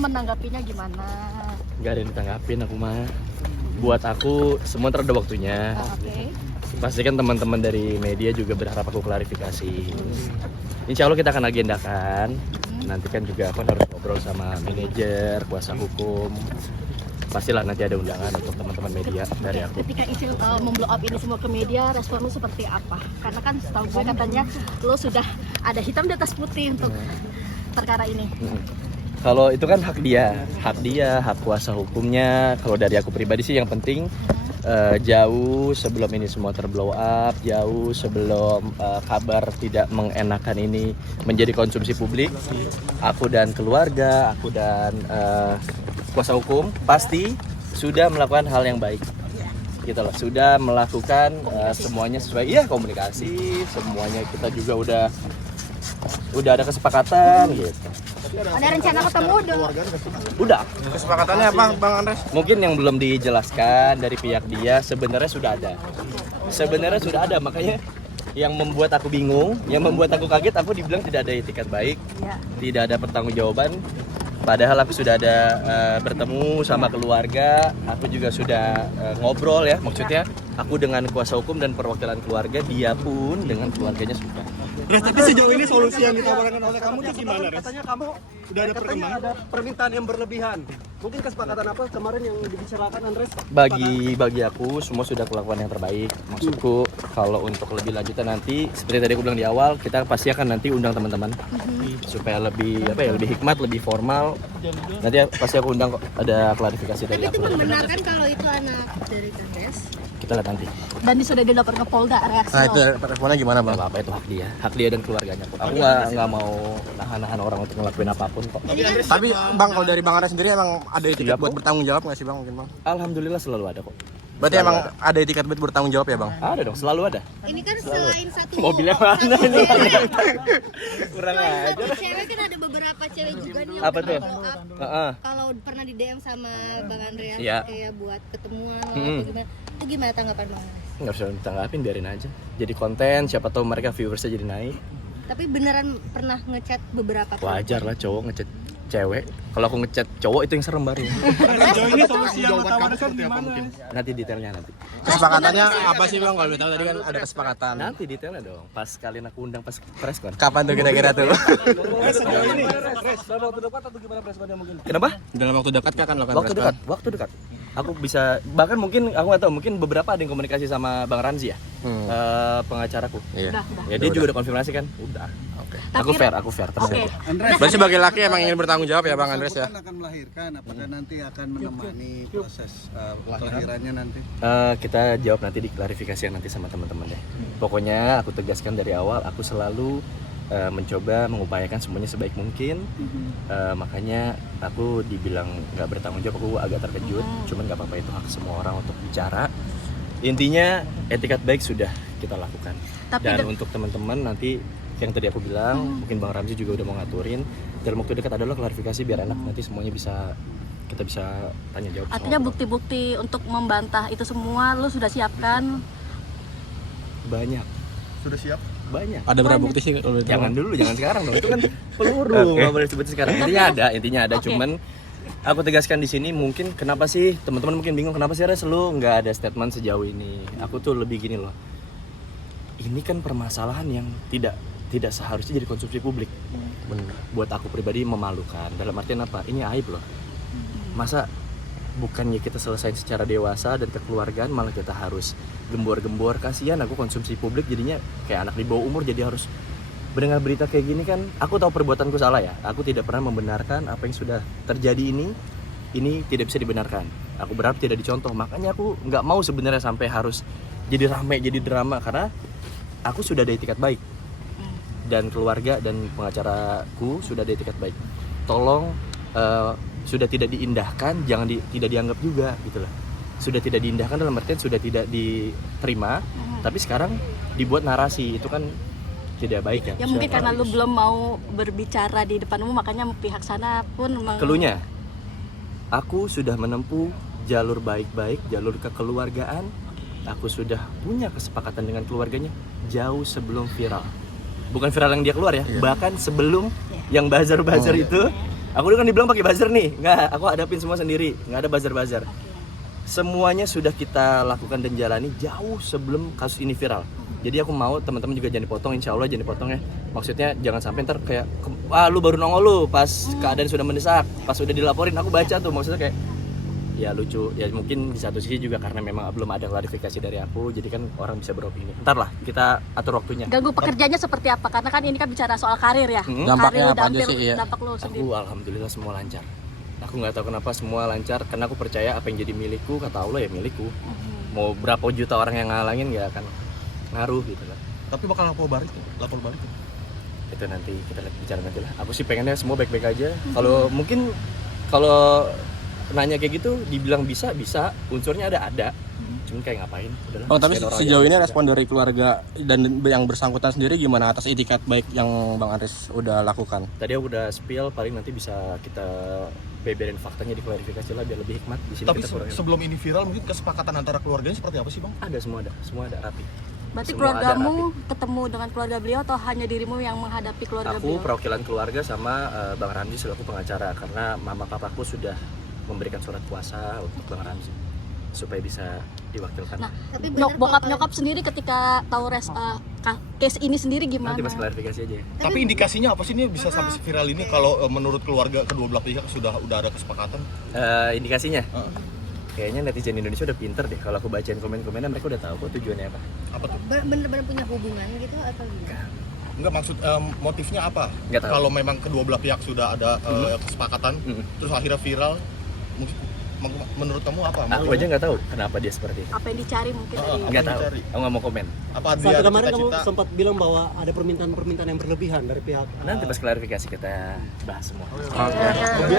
menanggapinya gimana? Gak ada yang ditanggapin aku mah. Buat aku semua ntar ada waktunya. Oke. Pasti kan teman-teman dari media juga berharap aku klarifikasi. Insya Allah kita akan agendakan. Nanti kan juga aku harus ngobrol sama manajer, kuasa hukum. Pastilah nanti ada undangan untuk teman-teman media dari aku. Ketika Icil memblow up ini semua ke media, respon lu seperti apa? Karena kan setahu gue katanya lo sudah ada hitam di atas putih untuk perkara ini. Kalau itu kan hak dia, hak kuasa hukumnya. Kalau dari aku pribadi sih yang penting jauh sebelum ini semua terblow up, jauh sebelum kabar tidak mengenakan ini menjadi konsumsi publik, aku dan keluarga, aku dan kuasa hukum pasti sudah melakukan hal yang baik. Gitu loh, sudah melakukan semuanya sesuai komunikasi, semuanya kita juga udah ada kesepakatan gitu. Ada rencana ketemu Udah. Kesepakatannya apa, Bang Andres? Mungkin yang belum dijelaskan dari pihak dia sebenarnya sudah ada. Makanya yang membuat aku bingung, yang membuat aku kaget, aku dibilang tidak ada etikat baik, tidak ada pertanggungjawaban. Padahal aku sudah ada bertemu sama keluarga, aku juga sudah ngobrol ya, maksudnya aku dengan kuasa hukum dan perwakilan keluarga, dia pun dengan keluarganya sudah. Tapi sejauh ini solusi yang ditawarkan oleh kamu itu gimana, Res? Katanya kamu Udah ada perkembangan? ada permintaan yang berlebihan. Mungkin kesepakatan apa kemarin yang dibicarakan Andres? Bagi aku semua sudah kulakukan yang terbaik. Maksudku kalau untuk lebih lanjutan nanti seperti tadi aku bilang di awal, kita pasti akan nanti undang teman-teman supaya lebih lebih hikmat, lebih formal. Nanti pasti aku undang kok, ada klarifikasi dari Tapi itu aku. membenarkan kalau itu anak dari Kades? Kita lihat nanti. dan sudah dilapor ke Polda, reaksi Nah lo? itu responnya gimana, Bang? Nggak apa-apa, itu hak dia dan keluarganya. Aku nggak mau nahan-nahan orang untuk ngelakuin apapun kok. Tapi Bang, kalau dari Bang Andres sendiri emang ada etikat buat bertanggung jawab nggak sih, Bang? Mungkin, Bang? Alhamdulillah selalu ada kok. Berarti emang ada etikat buat bertanggung jawab ya, Bang? Ada dong, selalu ada. Ini kan selain satu Mobilnya mana ini? Kurang selain aja. satu cewek kan ada beberapa cewek juga nih yang Apa tuh? blow up. Heeh. Kalau pernah di DM sama Bang Andreas Iya. kayak buat ketemuan atau gimana? Itu gimana tanggapan Bang Andreas? Nggak usah ditanggapin, biarin aja. Jadi konten, siapa tahu mereka viewersnya jadi naik. Tapi beneran pernah ngechat beberapa kali? Wajar lah cowok ngechat cewek. Kalau aku ngechat cowok itu yang serem baru. Sejauh ini solusi yang ditawarkan gimana? Nanti detailnya nanti. Kesepakatannya apa sih, Bang? Kalau tahu tadi kan ada kesepakatan. Nanti detailnya dong. Pas kalian aku undang pas press con. Kapan tuh kira-kira tuh? Sejauh ini, dalam waktu dekat atau gimana responnya mungkin? Kenapa? Dalam waktu dekat kan lakukan Waktu dekat. Aku bisa, bahkan mungkin aku nggak tahu, mungkin beberapa ada yang komunikasi sama Bang Ranzi ya, pengacaraku. Iya. Ya dia juga udah konfirmasi kan. Udah. Oke. Aku fair tenang aja. Berarti sebagai laki emang ingin bertanggung jawab ya, Bang Andres ya? Akan melahirkan, apakah nanti akan menemani proses kelahirannya nanti? Kita jawab nanti di klarifikasi yang nanti sama teman-teman deh. Pokoknya aku tegaskan dari awal, aku selalu mencoba mengupayakan semuanya sebaik mungkin. Makanya aku dibilang nggak bertanggung jawab, aku agak terkejut. Cuman nggak apa-apa, itu hak semua orang untuk bicara. Intinya etikat baik sudah kita lakukan. Dan untuk teman-teman nanti yang tadi aku bilang, mungkin Bang Ramzi juga udah mau ngaturin. Dalam waktu dekat adalah klarifikasi biar enak, nanti semuanya kita bisa tanya jawab. Artinya bukti-bukti untuk membantah itu semua lu sudah siapkan? Banyak. Sudah siap? Banyak. Ada berapa bukti sih kalau boleh tahu? Jangan dulu, jangan sekarang dong. Itu kan peluru, nggak boleh sebut sekarang. Intinya ada. Cuman aku tegaskan di sini, mungkin kenapa sih teman-teman mungkin bingung kenapa sih Res lu nggak ada statement sejauh ini. Aku tuh lebih gini loh. Ini kan permasalahan yang tidak seharusnya jadi konsumsi publik. Buat aku pribadi memalukan. Dalam artian apa? Ini aib loh. Masa bukannya kita selesai secara dewasa dan kekeluargaan, malah kita harus gembor-gembor. Kasihan aku konsumsi publik jadinya kayak anak di bawah umur, jadi harus mendengar berita kayak gini kan. Aku tahu perbuatanku salah ya. Aku tidak pernah membenarkan apa yang sudah terjadi ini tidak bisa dibenarkan. Aku berharap tidak dicontoh. Makanya aku nggak mau sebenarnya sampai harus jadi rame, jadi drama, karena aku sudah ada etikat baik. Dan keluarga dan pengacaraku sudah ada etikat baik. Tolong sudah tidak diindahkan, jangan tidak dianggap juga gitu lah. Sudah tidak diindahkan dalam artian sudah tidak diterima, tapi sekarang dibuat narasi, itu kan tidak baik ya. Ya mungkin karena lu belum mau berbicara di depan umum, makanya pihak sana pun Keluhnya, aku sudah menempuh jalur baik-baik, jalur kekeluargaan. Aku sudah punya kesepakatan dengan keluarganya jauh sebelum viral. Bukan viral yang dia keluar ya, bahkan sebelum yang buzzer-buzzer itu Aku kan dibilang pakai buzzer nih, nggak, aku hadapin semua sendiri, nggak ada buzzer. Semuanya sudah kita lakukan dan jalani jauh sebelum kasus ini viral. Jadi aku mau teman-teman juga jangan dipotong, insya Allah jangan dipotong ya. Maksudnya jangan sampai ntar kayak, lu baru nongol lu pas keadaan sudah mendesak, pas udah dilaporin aku baca tuh, maksudnya kayak ya lucu, ya mungkin di satu sisi juga karena memang belum ada klarifikasi dari aku, jadi kan orang bisa beropini. Ntar lah kita atur waktunya. Ganggu pekerjaannya seperti apa? Karena kan ini kan bicara soal karir ya. Dampaknya Karir, apa aja sih, iya. dampak lo sendiri. Aku alhamdulillah semua lancar. Aku nggak tahu kenapa semua lancar, karena aku percaya apa yang jadi milikku, kata Allah ya milikku. Mau berapa juta orang yang ngalangin nggak akan ngaruh gitu kan. Tapi bakal lapor balik. Itu nanti kita lihat bicara nanti lah. Aku sih pengennya semua baik-baik aja. Kalau nanya kayak gitu dibilang bisa, unsurnya ada. Cuman kayak ngapain? Udahlah. Bang, tapi biar orang sejauh yang ini bisa. respon dari keluarga dan yang bersangkutan sendiri gimana atas itikat baik yang Bang Aris udah lakukan? Tadi aku udah spill, paling nanti bisa kita beberin faktanya, diklarifikasi lah biar lebih hikmat. Di sini Tapi kita kurangin. sebelum ini viral mungkin kesepakatan antara keluarganya seperti apa sih Bang? Ada semua ada rapi. Berarti Semua ada keluargamu rapi. ketemu dengan keluarga beliau atau hanya dirimu yang menghadapi keluarga Aku beliau? perwakilan keluarga sama Bang Ramzi selaku pengacara, karena mama papaku sudah memberikan surat kuasa untuk Bang Ramzi supaya bisa diwakilkan. Nah, Tapi benar bokap kok, nyokap sendiri ketika tahu case ini sendiri gimana? Nanti pas klarifikasi aja ya. Tapi indikasinya apa sih ini bisa sampai viral ini kalau menurut keluarga kedua belah pihak udah ada kesepakatan? Indikasinya? Kayaknya netizen Indonesia udah pinter deh. Kalau aku bacain komen-komennya mereka udah tahu kok tujuannya apa. Apa tuh? bener-bener punya hubungan gitu atau gimana? Enggak, maksud motifnya apa? Nggak tahu. Kalau memang kedua belah pihak sudah ada kesepakatan, terus akhirnya viral, menurut kamu apa? Aku aja nggak tahu kenapa dia seperti itu. Apa yang dicari mungkin dari Nggak tahu. dicari? Aku nggak mau komen. Apa dia Sampai ada kemarin kamu cita-cita? sempat bilang bahwa ada permintaan yang berlebihan dari pihak Nanti pas klarifikasi kita bahas semua. Oke.